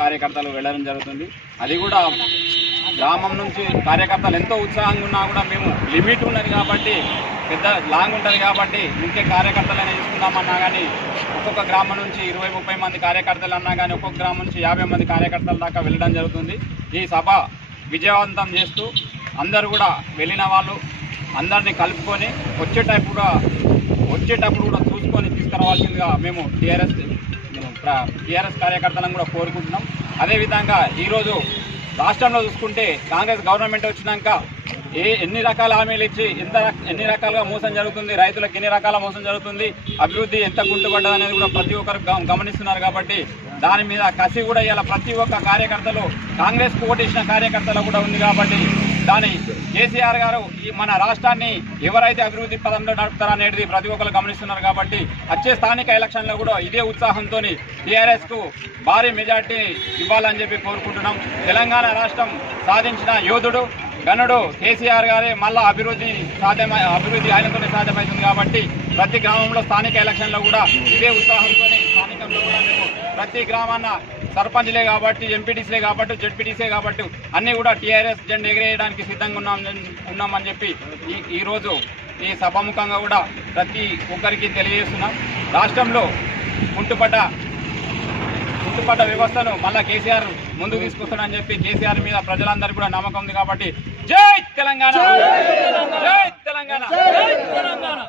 కార్యకర్తలు వెళ్ళడం జరుగుతుంది. అది కూడా గ్రామం నుంచి కార్యకర్తలు ఎంతో ఉత్సాహంగా ఉన్నా కూడా మేము లిమిట్ ఉన్నది కాబట్టి, పెద్ద లాంగ్ ఉంటుంది కాబట్టి ముఖ్య కార్యకర్తలనే తీసుకుందామన్నా కానీ ఒక్కొక్క గ్రామం నుంచి 20-30 మంది కార్యకర్తలు అన్నా కానీ ఒక్కొక్క గ్రామం నుంచి 50 మంది కార్యకర్తల దాకా వెళ్ళడం జరుగుతుంది. ఈ సభ విజయవంతం చేస్తూ అందరూ కూడా వెళ్ళిన వాళ్ళు అందరినీ కలుపుకొని వచ్చేటప్పుడు కూడా చూసుకొని తీసుకురావాల్సిందిగా మేము టీఆర్ఎస్ కార్యకర్తలను కూడా కోరుకుంటున్నాం. అదేవిధంగా ఈరోజు రాష్ట్రంలో చూసుకుంటే కాంగ్రెస్ గవర్నమెంట్ వచ్చినాక ఎన్ని రకాల హామీలు ఇచ్చి ఎన్ని రకాలుగా మోసం జరుగుతుంది, రైతులకు ఎన్ని రకాల మోసం జరుగుతుంది, అభివృద్ధి ఎంత కుంటుపడ్డది అనేది కూడా ప్రతి ఒక్కరు గమనిస్తున్నారు. కాబట్టి దాని మీద కసి కూడా ఇలా ప్రతి ఒక్క కార్యకర్తలు కాంగ్రెస్ ఓటేసిన కార్యకర్తలు కూడా ఉంది. కాబట్టి దాని కేసీఆర్ గారు మన రాష్ట్రాన్ని ఎవరైతే అభివృద్ధి పదంలో నడుపుతారనేది ప్రతి ఒక్కరు గమనిస్తున్నారు. కాబట్టి వచ్చే స్థానిక ఎలక్షన్లో కూడా ఇదే ఉత్సాహంతో టీఆర్ఎస్కు భారీ మెజార్టీ ఇవ్వాలని చెప్పి కోరుకుంటున్నాం. తెలంగాణ రాష్ట్రం సాధించిన యోధుడు గనుడు కేసీఆర్ గారే మళ్ళా అభివృద్ధి ఆయనతోనే సాధ్యమవుతుంది. కాబట్టి ప్రతి గ్రామంలో స్థానిక ఎలక్షన్లో కూడా ఇదే ఉత్సాహంతో స్థానికంలో కూడా మేము ప్రతి గ్రామాన్న సర్పంచ్లే కాబట్టి, ఎంపీటీసీలే కాబట్టి, జెడ్పీటీసీలే కాబట్టి అన్నీ కూడా టీఆర్ఎస్ జెండా ఎగిరేయడానికి సిద్ధంగా ఉన్నామని చెప్పి ఈరోజు ఈ సభాముఖంగా కూడా ప్రతి ఒక్కరికి తెలియజేస్తున్నాం. రాష్ట్రంలో కుంటుపడ్డ వ్యవస్థను మళ్ళా కేసీఆర్ ముందుకు తీసుకొస్తాడని చెప్పి కేసీఆర్ మీద ప్రజలందరికీ కూడా నమ్మకం ఉంది. కాబట్టి జై తెలంగాణ, జై తెలంగాణ, జై తెలంగాణ.